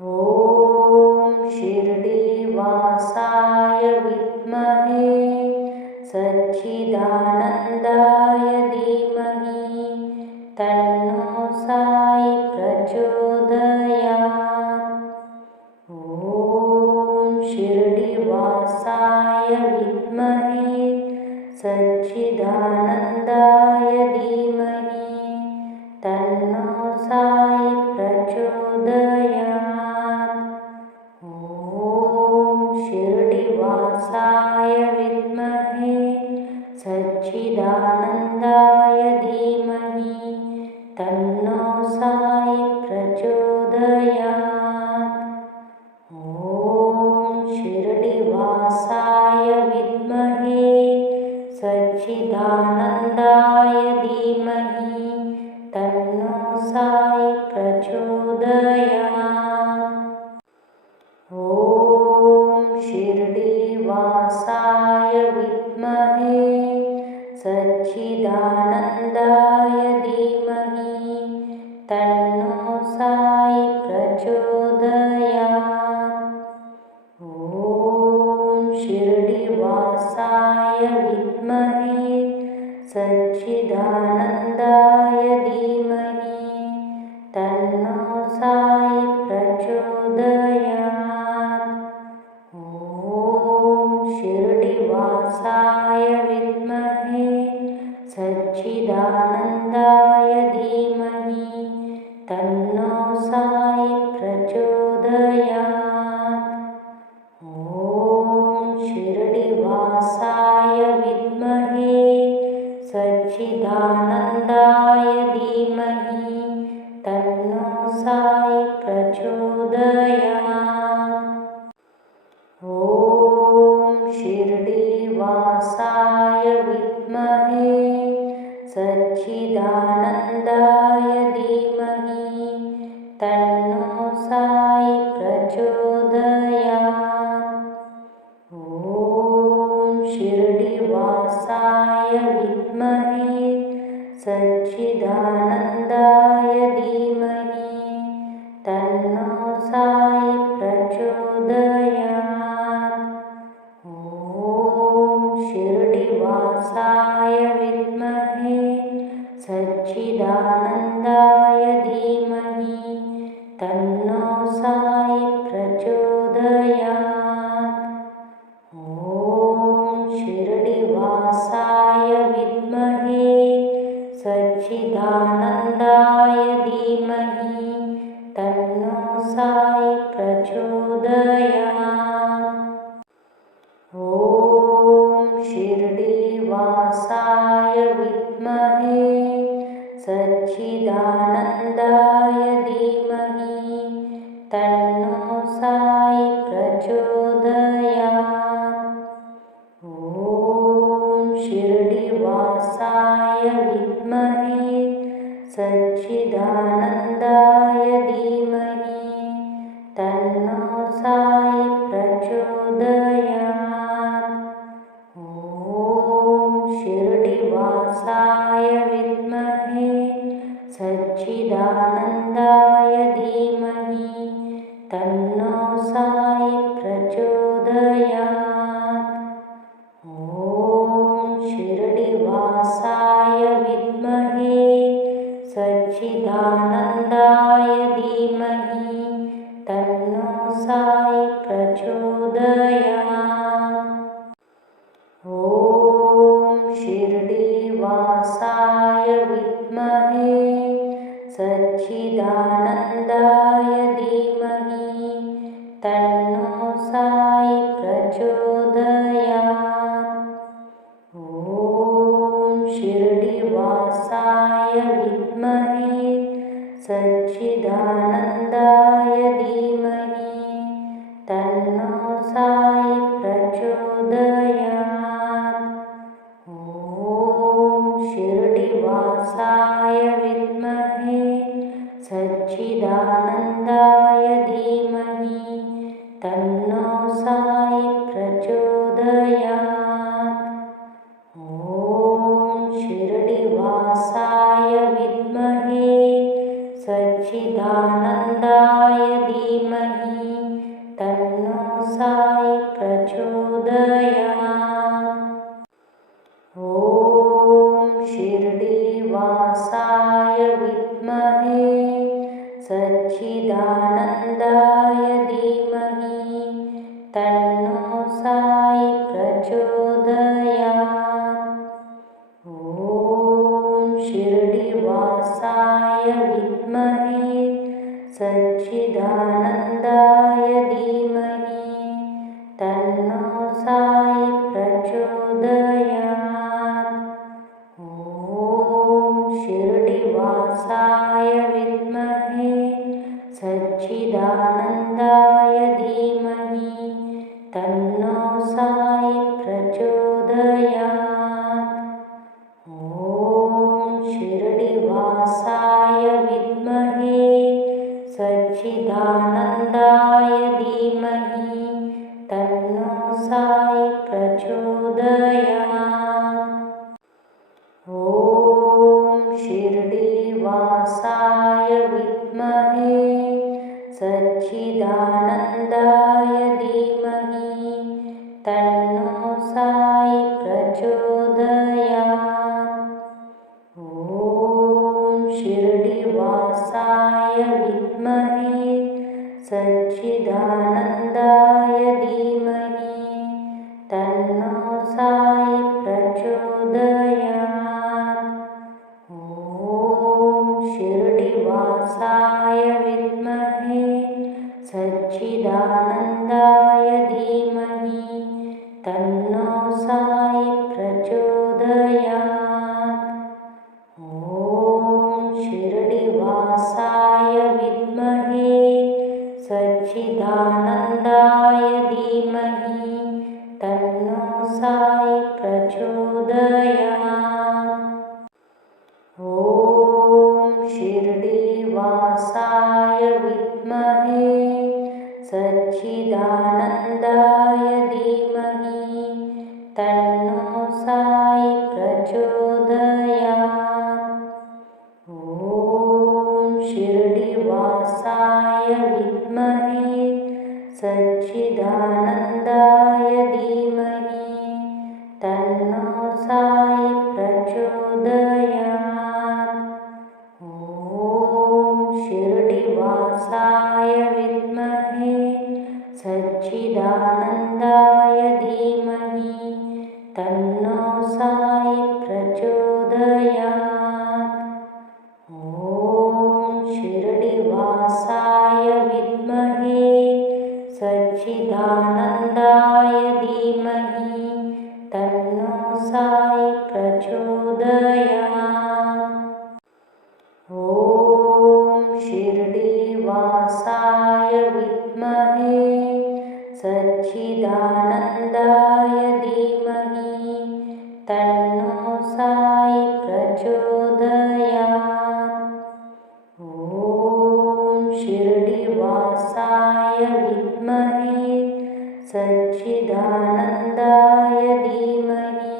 ॐ शिर्डीवासाय विद्महे सच्चिदानन्दाय धीमहि तन्नो साई प्रचोदयात्। ॐ शिर्डीवासाय विद्महे सच्चिदानन्दाय धीमहि तन्नो साई प्रचोदयात्। ॐ शिर्डीवासाय विद्महे सच्चिदानन्दाय धीमहि तन्नो साई प्रचोदयात्। ॐ शिर्डीवासाय विद्महे सच्चिदानन्दाय धीमहि तन्नो साई प्रचोदयात्। ॐ शिर्डीवासाय विद्महे सच्चिदानन्दाय धीमहि तन्नो साई प्रचोदयात्। ॐ शिर्डीवासाय विद्महे सच्चिदानन्दाय धीमहि तन्नो साई प्रचोदयात्। ॐ शिर्डीवासाय विद्महे सच्चिदानन्दाय धीमहि तन्नो साई प्रचोदयात्। ॐ शिर्डीवासाय विद्महे सच्चिदानन्दाय धीमहि तन्नो साई प्रचोदयात्। ॐ शिर्डीवासाय विद्महे सच्चिदानन्दाय धीमहि तन्नो साई प्रचोदयात्। ॐ शिर्डीवासाय विद्महे सच्चिदानन्दाय धीमहि तन्नो साई प्रचोदयात्। ॐ शिर्डीवासाय विद्महे सच्चिदानन्दाय धीमहि तन्नो साई प्रचोदयात्। ॐ शिर्डीवासाय विद्महे सच्चिदानन्दाय धीमहि तन्नो साई प्रचोदयात्। ॐ शिर्डीवासाय विद्महे सच्चिदानन्दाय धीमहि तन्नो साई प्रचोदयात्। ॐ शिर्डीवासाय विद्महे सच्चिदानन्दाय धीमहि तन्नो साई प्रचोदयात्। ॐ शिर्डीवासाय विद्महे सच्चिदानन्दाय धीमहि तन्नो साई प्रचोदयात्। ॐ शिर्डीवासाय विद्महे सच्चिदानन्दाय धीमहि तन्नो साई प्रचोदयात्। ॐ शिर्डीवासाय विद्महे सच्चिदानन्दाय धीमहि तन्नो साई प्रचोदयात्। ॐ शिर्डीवासाय विद्महे सच्चिदानन्दाय धीमहि तन्नो धीमहि तन्नो साई प्रचोदयात्। ॐ शिर्डीवासाय विद्महे सच्चिदानन्दाय धीमहि तन्नो साई प्रचोदयात्। ॐ शिर्डीवासाय विद्महे सच्चिदानन्दाय धीमहि तन्नो साई प्रचोदयात्। ॐ शिर्डीवासाय विद्महे सच्चिदानन्दाय धीमहि तन्नो साई प्रचोदयात्। ॐ शिर्डीवासाय विद्महे सच्चिदानन्दाय धीमहि तन्नो साई प्रचोदयात्। ॐ शिर्डीवासाय विद्महे सच्चिदानन्दाय धीमहि तन्नो साई प्रचोदयात्। ॐ शिर्डीवासाय विद्महे सच्चिदानन्दाय धीमहि तन्नो साई प्रचोदयात्। ॐ शिर्डीवासाय विद्महे सच्चिदानन्दाय धीमहि तन्नो साई प्रचोदयात्। ॐ शिर्डीवासाय विद्महे सच्चिदानन्दाय धीमहि तन्नो साई प्रचोदयात्। ॐ शिर्डीवासाय विद्महे सच्चिदानन्दाय धीमहि तन्नो साई प्रचोदयात्। ॐ शिर्डीवासाय विद्महे सच्चिदानन्दाय धीमहि तन्नो साई प्रचोदयात्। ॐ शिर्डीवासाय विद्महे सच्चिदानन्दाय धीमहि तन्नो साई प्रचोदयात्। ॐ शिर्डीवासाय विद्महे सच्चिदानन्दाय धीमहि तन्नो साई प्रचोदयात्। ॐ शिर्डीवासाय विद्महे सच्चिदानन्दाय धीमहि तन्नो साई प्रचोदयात्। ॐ शिर्डीवासाय विद्महे सच्चिदानन्दाय धीमहि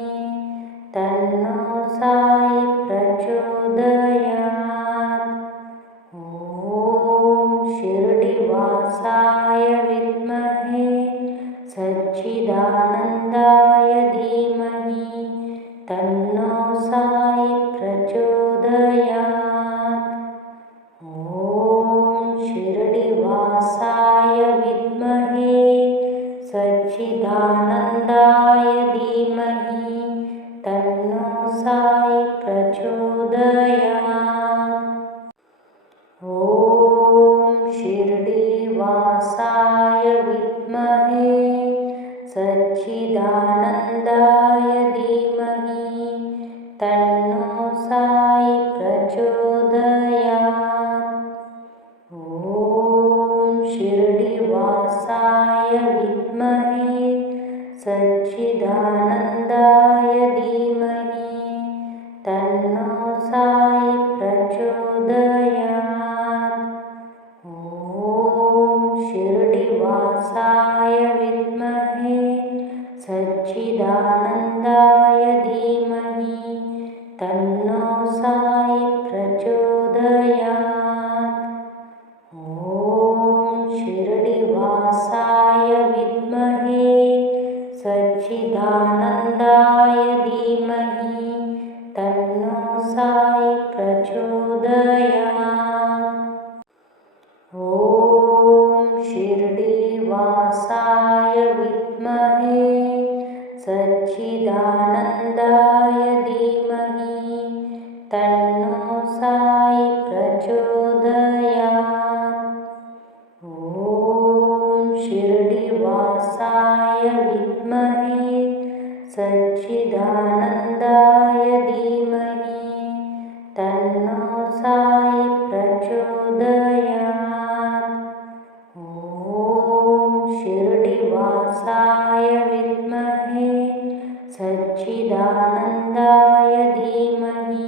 तन्नो साई प्रचोदयात्। ॐ शिर्डीवासाय विद्महे सच्चिदानन्दाय धीमहि तन्नो साई प्रचोदयात्। ॐ शिर्डीवासाय विद्महे सच्चिदानन्दाय धीमहि तन्नो साई प्रचोदयात्। ॐ शिर्डीवासाय विद्महे सच्चिदानन्दाय धीमहि तन्नो साई प्रचोदयात्। ॐ शिर्डीवासाय विद्महे सच्चिदानन्दाय धीमहि तन्नो साई प्रचोदयात्। ॐ शिर्डीवासाय विद्महे सच्चिदानन्दाय धीमहि तन्नो साई प्रचोदयात्। ॐ शिर्डीवासाय विद्महे सच्चिदानन्दाय धीमहि तन्नो साई प्रचोदयात्। ॐ शिर्डीवासाय विद्महे सच्चिदानन्दाय धीमहि तन्नो साई प्रचोदयात्। ॐ शिर्डीवासाय विद्महे सच्चिदानन्दाय धीमहि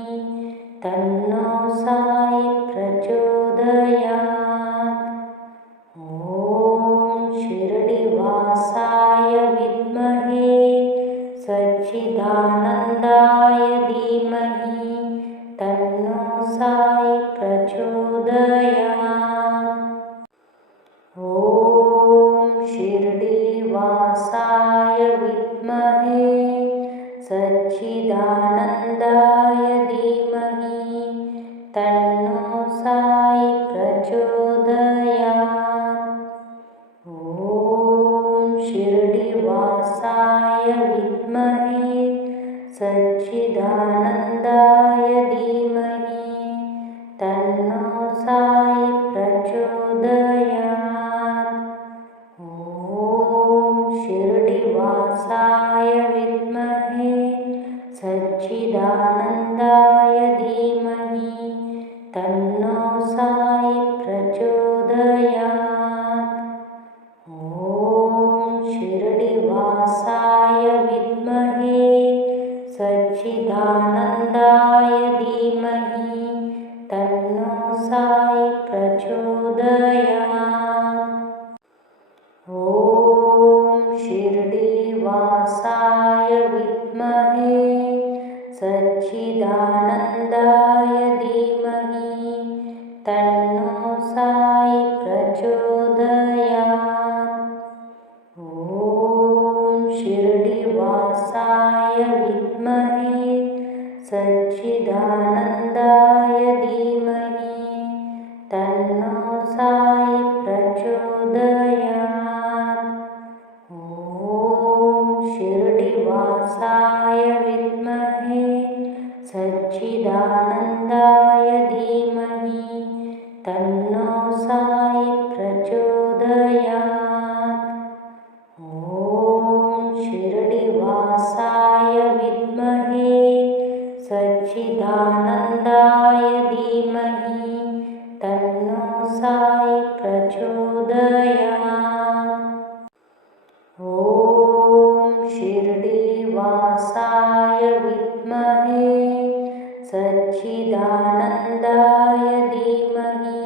तन्नो साई प्रचोदयात्। ॐ शिर्डीवासाय विद्महे सच्चिदानन्दाय धीमहि तन्नो साई प्रचोदयात्। ॐ शिर्डीवासाय विद्महे सच्चिदानन्दाय धीमहि तन्नो साई प्रचोदयात्। ॐ शिर्डीवासाय विद्महे सच्चिदानन्दाय धीमहि तन्नो साई प्रचोदयात्। ॐ शिर्डीवासाय विद्महे सच्चिदानन्दाय धीमहि तन्नो साई प्रचोदयात्। ॐ शिर्डीवासाय विद्महे सच्चिदानन्दाय धीमहि तन्नो साई प्रचोदयात्। ॐ शिर्डीवासाय विद्महे सच्चिदानन्दाय धीमहि तन्नो साई प्रचोदयात्। ॐ शिर्डीवासाय विद्महे सच्चिदानन्दाय धीमहि तन्नो साई प्रचोदयात्। ॐ शिर्डीवासाय विद्महे सच्चिदानन्दाय धीमहि तन्नो साई प्रचोदयात्। ॐ शिर्डीवासाय विद्महे सच्चिदानन्दाय धीमहि तन्नो साई प्रचोदयात्। ॐ शिर्डीवासाय विद्महे सच्चिदानन्दाय धीमहि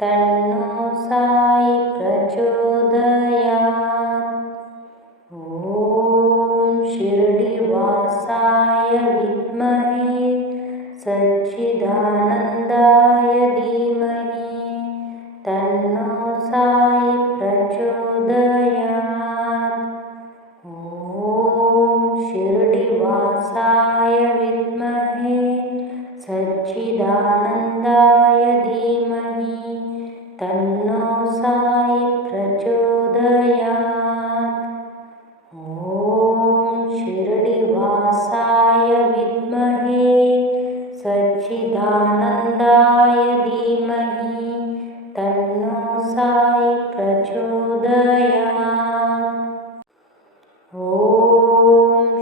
तन्नो साई प्रचोदयात्। ॐ शिर्डीवासाय विद्महे सच्चिदानन्दाय धीमहि तन्नो साई प्रचोदयात्। ॐ शिर्डीवासाय विद्महे सच्चिदानन्दाय धीमहि तन्नो साई प्रचोदयात्। ॐ शिर्डीवासाय विद्महे सच्चिदानन्दाय धीमहि तन्नो साई प्रचोदयात्। ॐ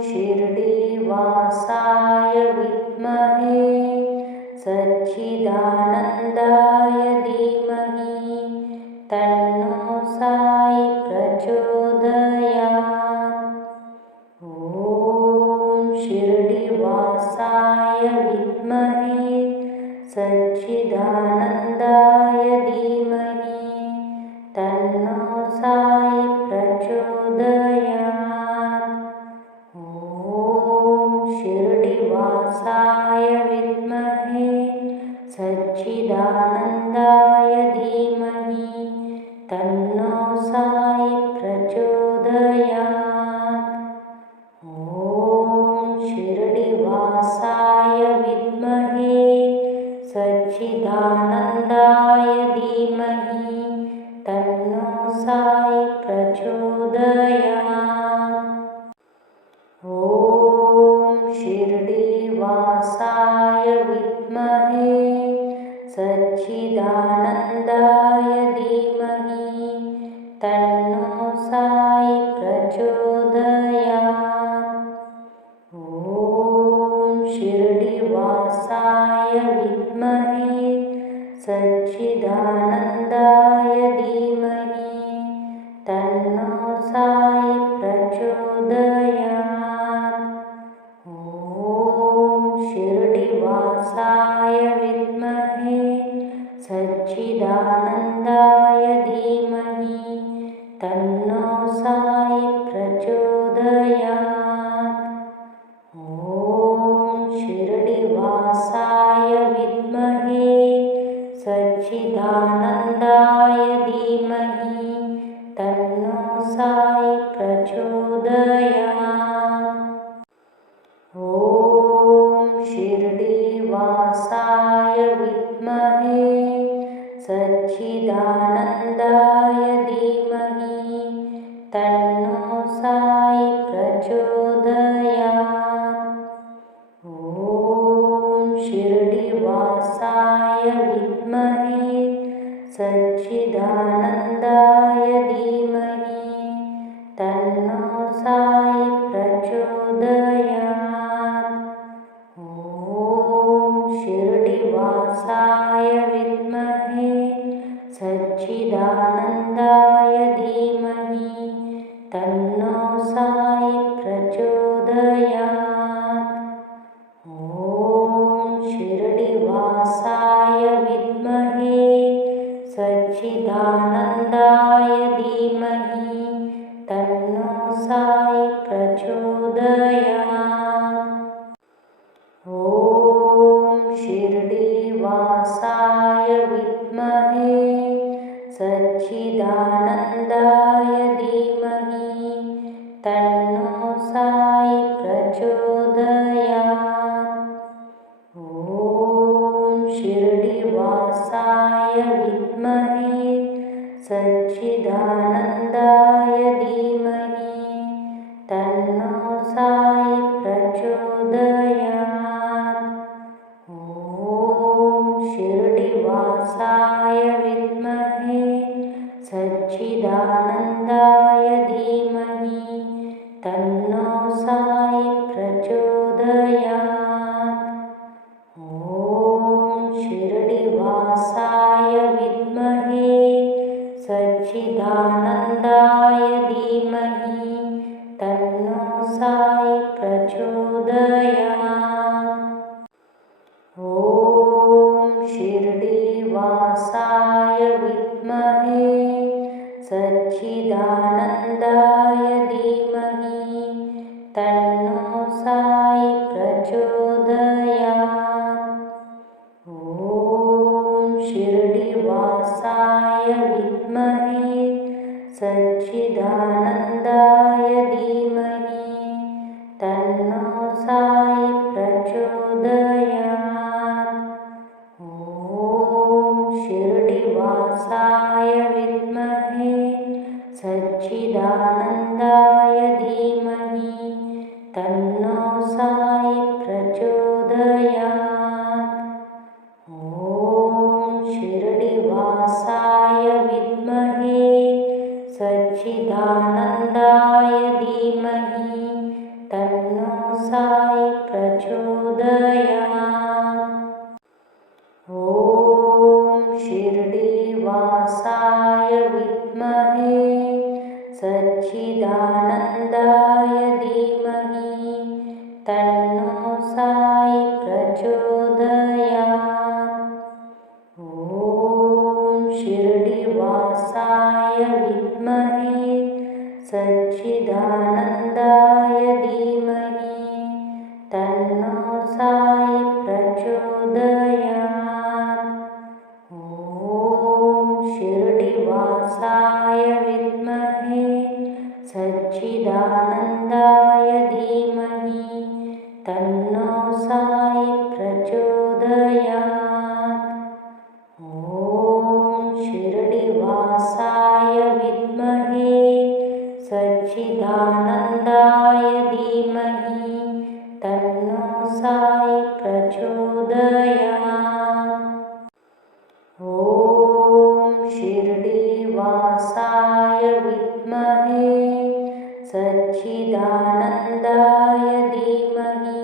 शिर्डीवासाय विद्महे सच्चिदानन्दाय धीमहि तन्नो साई प्रचोदयात्। ॐ शिर्डीवासाय विद्महे सच्चिदानन्दाय धीमहि तन्नो साई प्रचोदयात्। ॐ शिर्डीवासाय विद्महे सच्चिदानन्दाय धीमहि तन्नो साई प्रचोदयात्। ॐ शिर्डीवासाय विद्महे सच्चिदानन्दाय धीमहि तन्नो प्रचोदयात्। ॐ शिरडिवासाय विद्महे सच्चिदानन्दाय धीमहि तन्नो साई प्रचोदयात्। ॐ शिरडिवासाय विद्महे सच्चिदानन्दाय धीमहि तन्नो साई प्रचोदयात्। ॐ शिरडिवासाय विद्महे सच्चिदानन्दाय धीमहि तन्नो साई प्रचोदयात्। ॐ शिरडिवासाय विद्महे सच्चिदानन्दाय धीमहि तन्नो साई प्रचोदयात्। ॐ शिरडिवासाय विद्महे सच्चिदानन्दाय धीमहि तन्नो साई प्रचोदयात्। ॐ शिरडिवासाय विद्महे सच्चिदानन्दाय धीमहि तन्नो साई प्रचोदयात्। ॐ शिरडिवासाय विद्महे सच्चिदानन्दाय धीमहि तन्नो साई प्रचोदयात्। ॐ शिरडिवासाय विद्महे सच्चिदानन्दाय धीमहि तन्नो साई प्रचोदयात्। ॐ शिरडिवासाय विद्महे सच्चिदानन्दाय धीमहि तन्नो साई प्रचोदयात्। ॐ शिरडिवासाय विद्महे सच्चिदानन्दाय धीमहि तन्नो साई प्रचोदयात्। ॐ शिरडिवासाय विद्महे सच्चिदानन्दाय धीमहि तन्नो साई प्रचोदयात्। ॐ शिरडिवासाय विद्महे सच्चिदानन्दाय धीमहि तन्नो साई प्रचोदयात्। ॐ शिरडिवासाय विद्महे सच्चिदानन्दाय धीमहि तन्नो साई प्रचोदयात्। ॐ शिरडिवासाय विद्महे सच्चिदानन्दाय धीमहि तन्नो साई प्रचोदयात्। ॐ शिरडिवासाय विद्महे सच्चिदानन्दाय धीमहि तन्नो साई प्रचोदयात्। ॐ शिरडिवासाय विद्महे सच्चिदानन्दाय धीमहि तन्नो साई प्रचोदयात्। ॐ शिरडिवासाय विद्महे सच्चिदानन्दाय धीमहि तन्नो साई प्रचोदयात्। ॐ शिरडिवासाय विद्महे सच्चिदानन्दाय धीमहि तन्नो साई प्रचोदयात्। ॐ शिरडिवासाय विद्महे सच्चिदानन्दाय धीमहि तन्नो साई प्रचोदयात्। ॐ शिरडिवासाय विद्महे सच्चिदानन्दाय धीमहि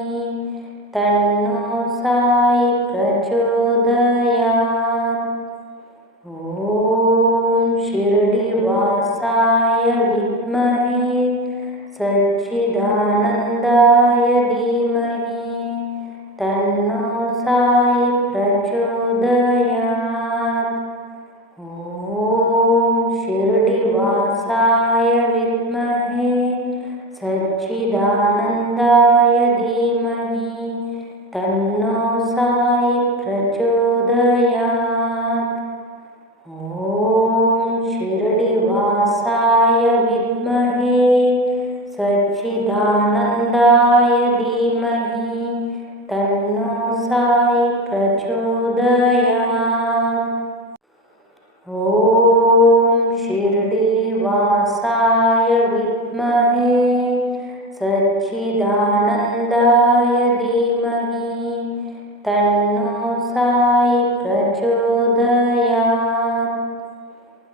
तन्नो साई प्रचोदयात्। ॐ शिरडिवासाय विद्महे सच्चिदानन्दाय धीमहि तन्नो साई प्रचोदयात्। ॐ शिरडिवासाय विद्महे सच्चिदानन्दाय धीमहि तन्नो साई प्रचोदयात्। ॐ शिरडिवासाय विद्महे सच्चिदानन्दाय धीमहि तन्नो साई प्रचोदयात्। ॐ शिरडिवासाय विद्महे सच्चिदानन्दाय धीमहि तन्नो साई प्रचोदयात्।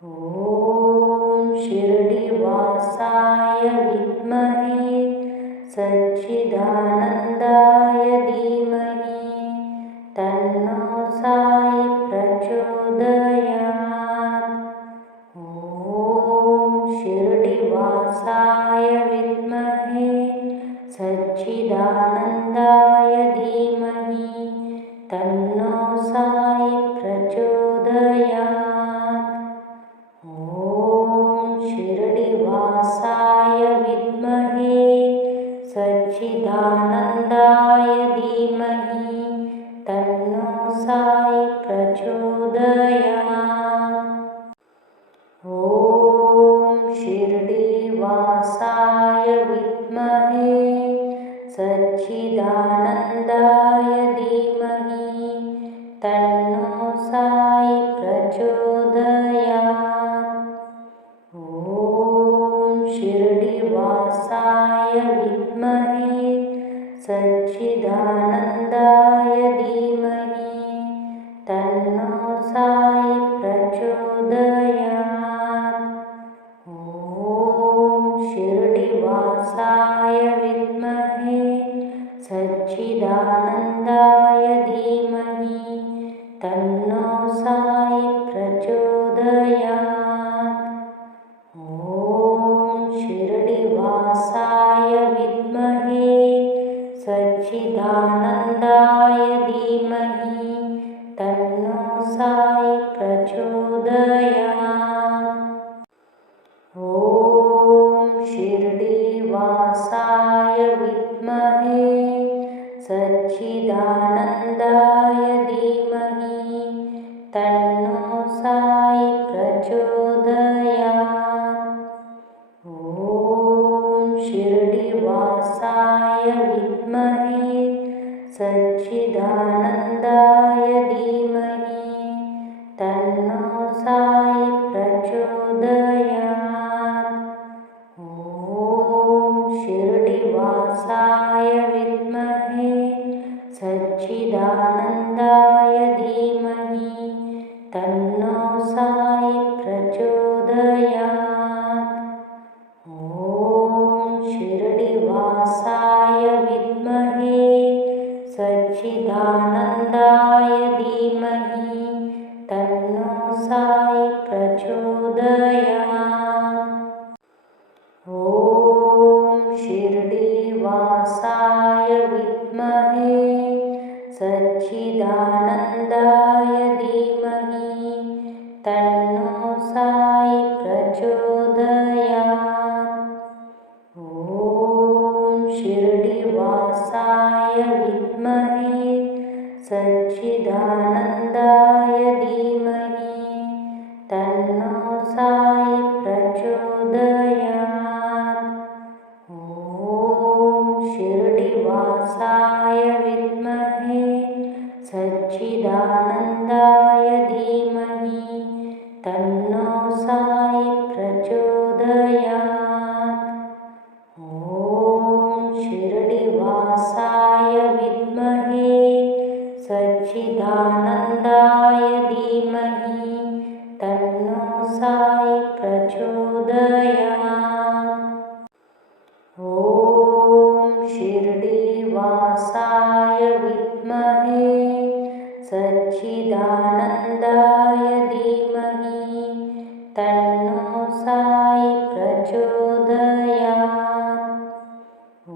ॐ शिरडिवासाय विद्महे सच्चिदानन्दाय धीमहि तन्नो साई प्रचोदयात्। ॐ शिरडिवासाय विद्महे सच्चिदानन्दाय धीमहि तन्नो साई प्रचोदयात्। ॐ शिरडिवासाय विद्महे सच्चिदानन्दाय धीमहि तन्नो साई प्रचोदयात्। ॐ शिरडिवासाय विद्महे सच्चिदानन्दाय धीमहि तन्नो साई प्रचोदयात्। ॐ शिरडिवासाय विद्महे सच्चिदानन्दाय धीमहि तन्नो साई प्रचोदयात्। ॐ शिरडिवासाय विद्महे सच्चिदानन्दाय धीमहि तन्नो साई प्रचोदयात्। ॐ शिरडिवासाय विद्महे सच्चिदानन्दाय धीमहि तन्नो साई प्रचोदयात्। ॐ शिरडिवासाय विद्महे सच्चिदानन्दाय धीमहि तन्नो साई प्रचोदयात्। ॐ शिरडिवासाय विद्महे सच्चिदानन्दाय धीमहि तन्नो साई प्रचोदयात्। ॐ शिरडिवासाय विद्महे सच्चिदानन्दाय धीमहि तन्नो साई प्रचोदयात्। ॐ शिरडिवासाय विद्महे सच्चिदानन्दाय धीमहि तन्नो साई प्रचोदयात्। ॐ शिरडिवासाय विद्महे सच्चिदानन्दाय धीमहि तन्नो साई प्रचोदयात्। ॐ शिरडिवासाय विद्महे सच्चिदानन्दाय धीमहि तन्नो साई प्रचोदयात्। ॐ शिरडिवासाय विद्महे सच्चिदानन्दाय धीमहि तन्नो साई प्रचोदयात्। ॐ शिरडिवासाय विद्महे सच्चिदानन्दाय धीमहि तन्नो साई प्रचोदयात्। ॐ साई प्रचोदयात्। ॐ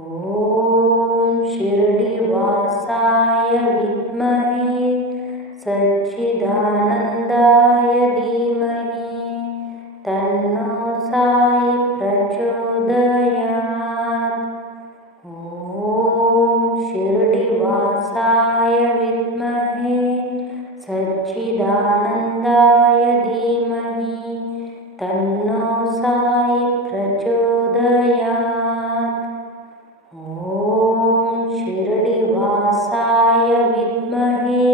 शिरडिवासाय विद्महे सच्चिदानन्दाय धीमहि तन्नो साई प्रचोदयात्। ॐ शिरडिवासाय विद्महे सच्चिदानन्दाय धीमहि तन्नो साई प्रचोदयात्। ॐ शिरडिवासाय विद्महे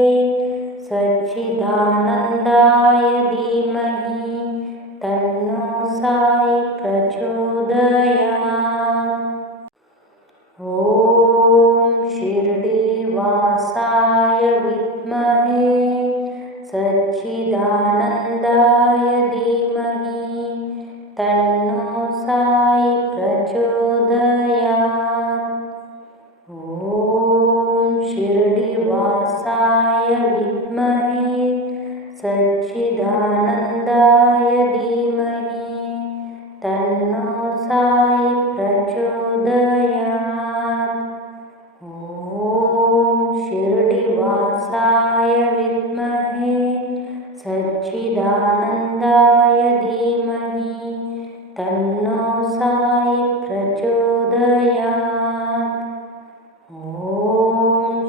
सच्चिदानन्दाय धीमहि तन्नो साई प्रचोदयात्। ॐ शिरडिवासाय विद्महे सच्चिदानन्दाय धीमहि तन्नो साई प्रचोदयात्। ॐ शिरडिवासाय विद्महे सच्चिदानन्दाय धीमहि तन्नो साई प्रचोदयात्। ॐ शिरडिवासाय विद्महे सच्चिदानन्दाय धीमहि तन्नो साई प्रचोदयात्। ॐ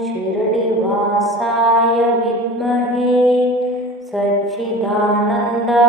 शिरडिवासाय विद्महे सच्चिदानन्दाय